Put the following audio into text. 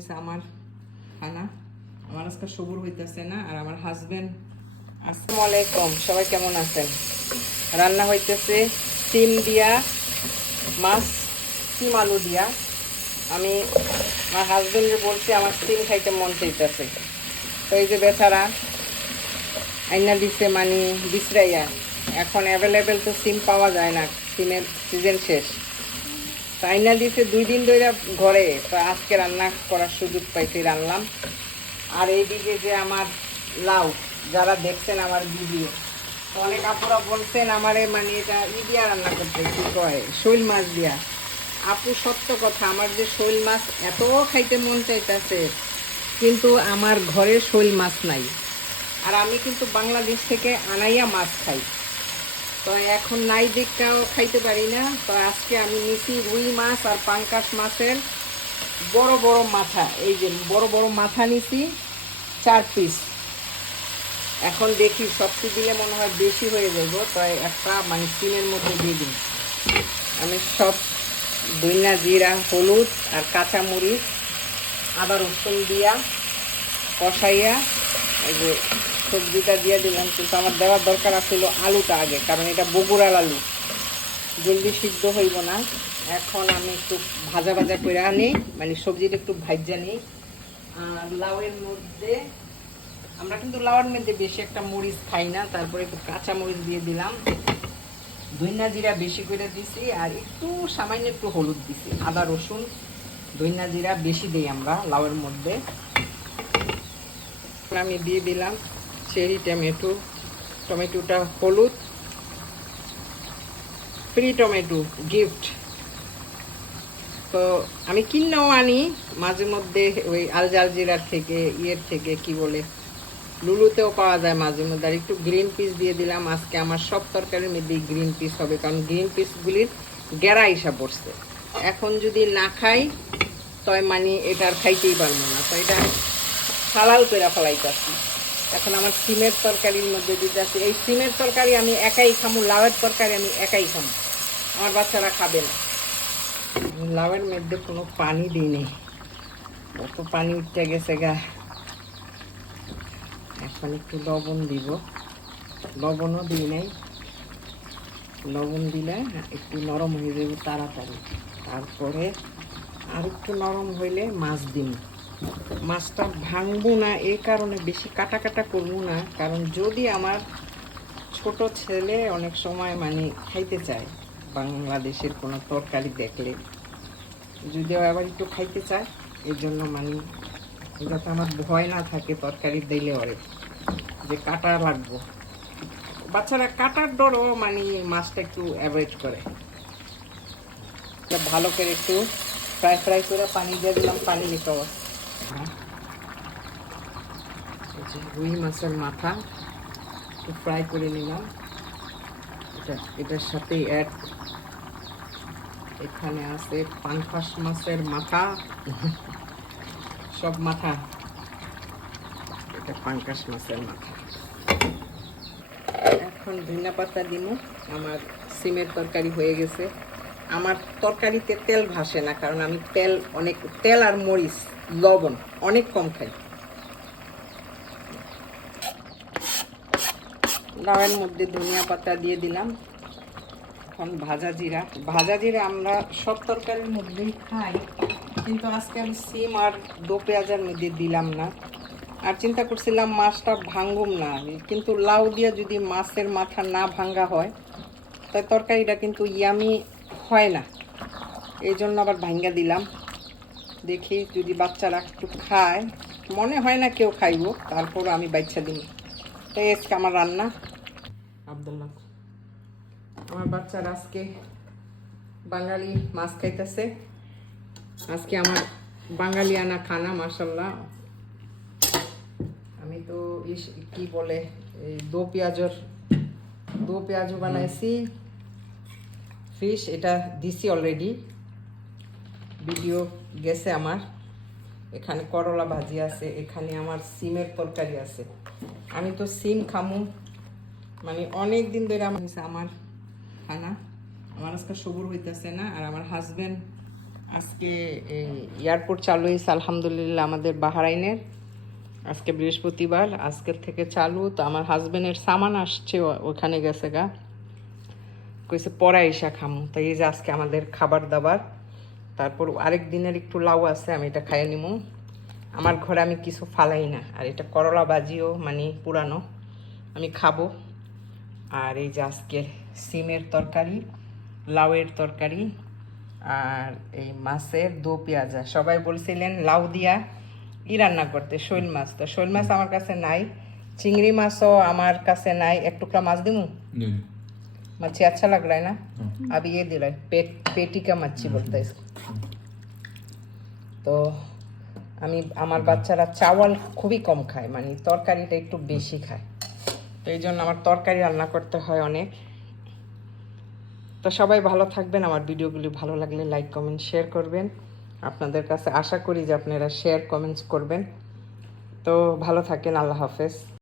হয়েছে আমার খানা। আমার আজকে সবুর হইতেছে না, আর আমার হাজবেন্ড। আসসালামু আলাইকুম, সবাই কেমন আছেন? রান্না হইতেছে সিম দিয়া মাছ, সিম আলু দিয়া। আমি আমার হাজবেন্ডকে বলছি আমার সিম খাইতে মন চাইতেছে, তো এই যে বেচারা আইনা দিচ্ছে মানে বিশ্রাইয়া। এখন অ্যাভেলেবেল তো সিম পাওয়া যায় না, সিমের সিজন শেষ। তো আইনা দিচ্ছে 2 দিন ধরে ঘরে, তো আজকে রান্না করার সুযোগ পাইছি, রান্নাম। আর এইদিকে যে আমার লাউ, যারা দেখছেন আমার ভিডিও, তো অনেক আপুরা বলছেন আমারে মানে এটা দিয়া রান্না করতে, কি কয় শৈল মাছ দিয়া। আপু সত্য কথা, আমার যে শৈল মাছ এত খাইতে মন চাইতেছে, কিন্তু আমার ঘরে শৈল মাছ নাই। আর আমি কিন্তু বাংলাদেশ থেকে আনাইয়া মাছ খাই, তো এখন নাই দেখাও খাইতে পারি না। তো আজকে আমি নিছি রুই মাছ আর পাঙ্কাশ মাছের বড় বড় মাথা। এই যে বড় বড় মাথা নিছি 4 পিস। এখন দেখি সবটি দিলে মনে হয় বেশি হয়ে যাব, তাই একটা মানে সিমের মধ্যে দিয়ে দিই। আমি সব ধনিয়া, জিরা, হলুদ আর কাঁচামরিচ, আদা রসুন দিয়া কষাইয়া এই যে সবজিটা দিয়ে দিলাম। কিন্তু আমার দেওয়ার দরকার ছিল আলুটা আগে, কারণ এটা বগুড়ার আলু, জলদি সিদ্ধ হইব না। এখন আমি একটু ভাজা ভাজা করে আনি, মানে সবজিটা একটু ভাজা নিই। আর লাউয়ের মধ্যে আমরা কিন্তু লাউয়ের মধ্যে বেশি একটা মরিচ খাই না, তারপরে একটু কাঁচা মরিচ দিয়ে দিলাম, ধনিয়া জিরা বেশি করে দিছি, আর একটু সামান্য একটু হলুদ দিছি। আদা রসুন ধনিয়া জিরা বেশি দিই আমরা লাউয়ের মধ্যে। আমি দিয়ে দিলাম চেরি টমেটো, টমেটোটা হলুদ, ফ্রি টমেটো গিফট। তো আমি কিনেও আনি মাঝে মধ্যে ওই আলজালজিরার থেকে, ইয়ের থেকে, কি বলে, লুলুতেও পাওয়া যায় মাঝে মধ্যে। আর একটু গ্রিন পিস দিয়ে দিলাম। আজকে আমার সব তরকারির মধ্যে গ্রিন পিস হবে, কারণ গ্রিন পিসগুলির গেরা হিসাব পড়ছে। এখন যদি না খাই তয় মানে এটা আর খাইতেই পারবো না, তো এটা হালাল করে ফেলাইতেছি। এখন আমার সিমের তরকারির মধ্যে দিতে আছে। এই সিমের তরকারি আমি একাই খামু, লাউয়ের তরকারি আমি একাই খামু, আমার বাচ্চারা খাবে না। লাউয়ের মধ্যে কোনো পানি দিই নেই, কত পানি উঠতে গেছে গা। এখন একটু লবণ দিব, লবণও দিই নাই। লবণ দিলে একটু নরম হয়ে যাবে তাড়াতাড়ি। তারপরে আর একটু নরম হইলে মাছ দিন। মাছটা ভাঙবো না, এই কারণে বেশি কাটা কাটা করবো না, কারণ যদি আমার ছোট ছেলে অনেক সময় মানে খাইতে চায় বাংলাদেশের কোনো তরকারি দেখলে, যদিও আবার একটু খাইতে চায়, এই জন্য মানে যাতে আমার ভয় না থাকে তরকারি দিলে ওরে যে কাটা লাগবো। বাচ্চারা কাটার ডরও মানে মাছটা একটু অ্যাভয়েড করে। ভালো করে একটু ফ্রাই ফ্রাই করে পানি দিয়ে দিলাম, পানি দিতে হবে। রুই মাছের মাথা একটু ফ্রাই করে নিলাম, এটার সাথে এখানে আছে পাঙ্কাশ মাছের মাথা, সব মাথা, এটা পাঙ্কাশ মাছের মাথা। এখন ধনিয়া পাতা দিব। আমার সিমের তরকারি হয়ে গেছে। আমার তরকারিতে তেল ভাসে না, কারণ আমি তেল আর মরিচ, লবণ অনেক কম খাই। লাউয়ের মধ্যে ধনিয়া পাতা দিয়ে দিলাম। এখন ভাজা জিরা আমরা সব তরকারির মধ্যেই খাই, কিন্তু আজকে আমি সিম আর দো পেঁয়াজের মধ্যে দিলাম না। আর চিন্তা করছিলাম মাছটা ভাঙ্গুম না, কিন্তু লাউ দিয়ে যদি মাছের মাথা না ভাঙ্গা হয় তাই তরকারিটা কিন্তু ইয়ামি হয় না, এই জন্য আবার ভাঙ্গা দিলাম। দেখি যদি বাচ্চারা একটু খায়, মনে হয় না কেউ খাইব, তারপর আমি বাচ্চা দিই। তাই আজকে আমার রান্না। আব্দুল্লাহ, আমার বাচ্চারা আজকে বাঙালি মাছ খাইতেছে। আজকে আমার বাঙালি আনা খানা, মাশাল্লাহ। আমি তো কি বলে দো পেঁয়াজও বানাইছি, ফিশ এটা দিছি অলরেডি, ভিডিও গেছে আমার। এখানে করলা ভাজি আছে, এখানে আমার সিমের তরকারি আছে। আমি তো সিম খামু মানে অনেক দিন ধরে আমার খানা। আমার আজকে সবুর হইতেছে না, আর আমার হাজবেন্ড আজকে এয়ারপোর্ট চালু হয়েছে আলহামদুলিল্লাহ আমাদের বাহরাইনের। আজকে বৃহস্পতিবার, আজকের থেকে চালু। তো আমার হাজবেন্ডের সামান আসছে, ওখানে গেছে গা, কইছে পরে এসা খামু। তো এই যে আজকে আমাদের খাবার দাবার। তারপর আরেক দিনের একটু লাউ আছে, আমি এটা খাইয়ে নিমু। আমার ঘরে আমি কিছু ফালাই না। আর এটা করলা ভাজিও মানে পুরানো, আমি খাবো। আর এই যে আজকের সিমের তরকারি, লাউয়ের তরকারি, আর এই মাছের দো পেঁয়াজা। সবাই বলছিলেন লাউ দিয়া রান্না করতে, শৈল মাছ। তো শৈল মাছ আমার কাছে নাই, চিংড়ি মাছও আমার কাছে নাই। এক টুকরা মাছ দিমু, मच्छी अच्छा लग रहा है ना? अब ये दे रहा है पेटी का मच्छी बोलता है इसको। তো আমি আমার বাচ্চারা চাওয়াল খুবই কম খায়, মানে তরকারিটা একটু বেশি খায়। তো এই জন্য আমার তরকারি রান্না করতে হয় অনেক। তো সবাই ভালো থাকবেন। আমার ভিডিওগুলি ভালো লাগলে লাইক কমেন্ট শেয়ার করবেন। আপনাদের কাছে আশা করি যে আপনারা শেয়ার কমেন্টস করবেন। তো ভালো থাকেন, আল্লাহ হাফেজ।